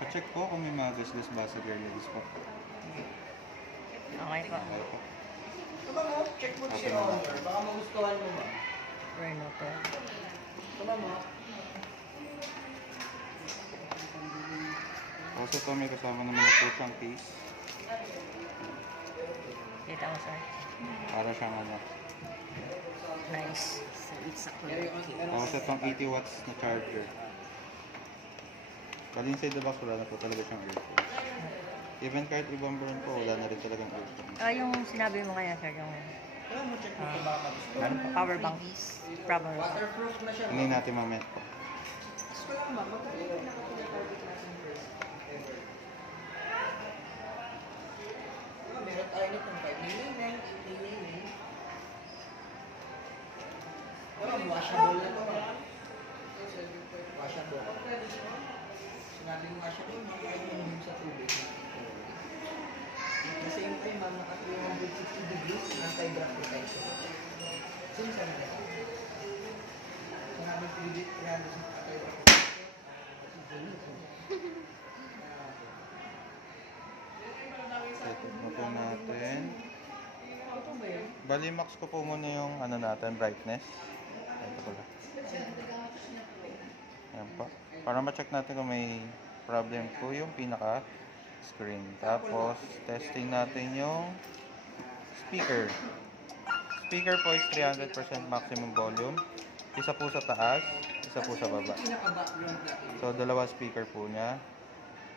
Pa-check po kung may mga gasgas ba sa gearlines po. Okay po. Okay po. Tama mo, check mo si owner. Baka magustuhan mo ba? Renault 12. Tama mo. Tapos ito may kasama naman na po siyang case. Kita mo, sir. Para siyang ano. Nice. So, it's a Tapos itong 80 watts na charger. Bali inside the box wala na po talaga siyang earphone. Even kahit ibang brand po, wala na rin talagang earphone. Yung sinabi mo kaya, sir, yung Tama mo, check mo kung baka magustuhan. power bank. Power bank. Waterproof na siya. Hindi natin mamaya po. Gusto ko lang ma'am, magkakita na ko target natin first ever. Meron tayo nitong 5mm, 8mm. Washable na ito ma'am. Washable. Sinabing washable, kahit yung sa tubig. At the same time ma'am, naka 360 degrees, anti-drop protection. Sino sabi na ito? Sinabing 360 anti-drop protection. Ito na po natin. Ito ba yun? Bali max ko po muna yung ano natin, brightness. Ito pala. Ayan po. Para ma-check natin kung may problem po yung pinaka screen. Tapos testing natin yung speaker. Speaker po is 300% maximum volume. Isa po sa taas, isa po sa baba. Pinaka-background natin. So dalawa speaker po niya.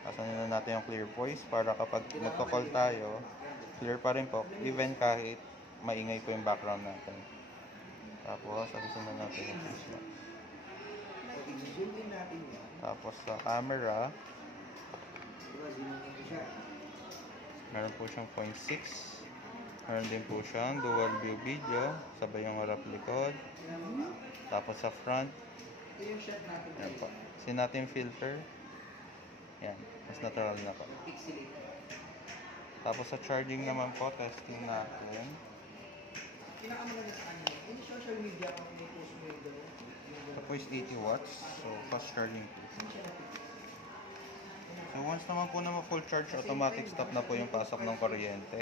Asan na natin yung clear voice para kapag magko-call tayo, clear pa rin po, even kahit maingay po yung background natin. Tapos, alisin na natin yung face mask. I-zoom in natin yan. Tapos sa camera, Diba, zoom in natin siya. meron po siyang 0.6. Meron din po siyang dual view video, sabay yung harap likod. Tapos sa front, Ito yung shot natin. ayan po. Sin natin filter. Yan, mas natural na po. Pixelate. Tapos sa charging naman po, testing natin. Pinakamaganda sa kanya. In social media, kung may post mo yung Ito po is 80 watts, so fast charging po. So once naman po na full charge, automatic stop na po yung pasok ng kuryente.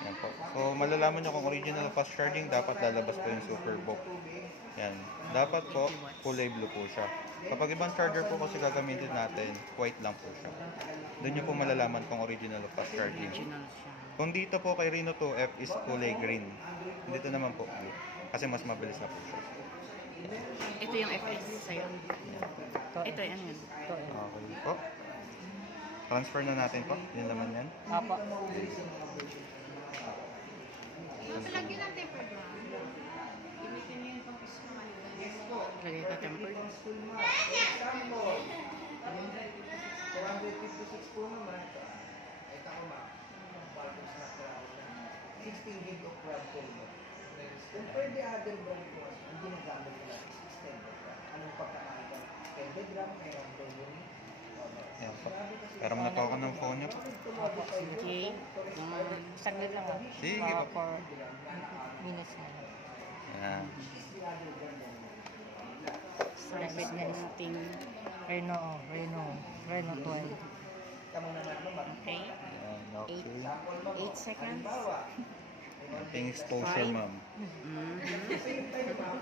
Yan po. So malalaman nyo kung original fast charging, dapat lalabas po yung Superbook. Yan. Dapat po, kulay blue po siya. Kapag ibang charger po kasi gagamitin natin, white lang po siya. Doon nyo po malalaman kung original fast charging. Kung dito po kay Reno 2F is kulay green. Dito naman po blue. Kasi mas mabilis na po siya. Ito yung FS sa'yo. Ito yan yun. Okay po. Transfer na natin po. Yun naman yan. Apa. Lagyan ng tempered ba? Gamitin niyo yung pang Lagay ka tempered. Example, 456 po naman. Ay, ako ma. Balance na po. 16 gig of RAM po mo. Compare the other brand po, ang ginagamit nila is extended RAM. Anong pagkakaiba? Extended RAM, mayroon po yun. Yan po. Pero manakaw ka ng phone niya po. Okay. Saglit lang. Sige Mga po. 4 minutes na lang. Yan. Private testing. Renault 12. Tama naman mo, Okay. Yan, okay. 8 seconds. Ating exposure, ma'am. Mm-hmm. Same time, ma'am.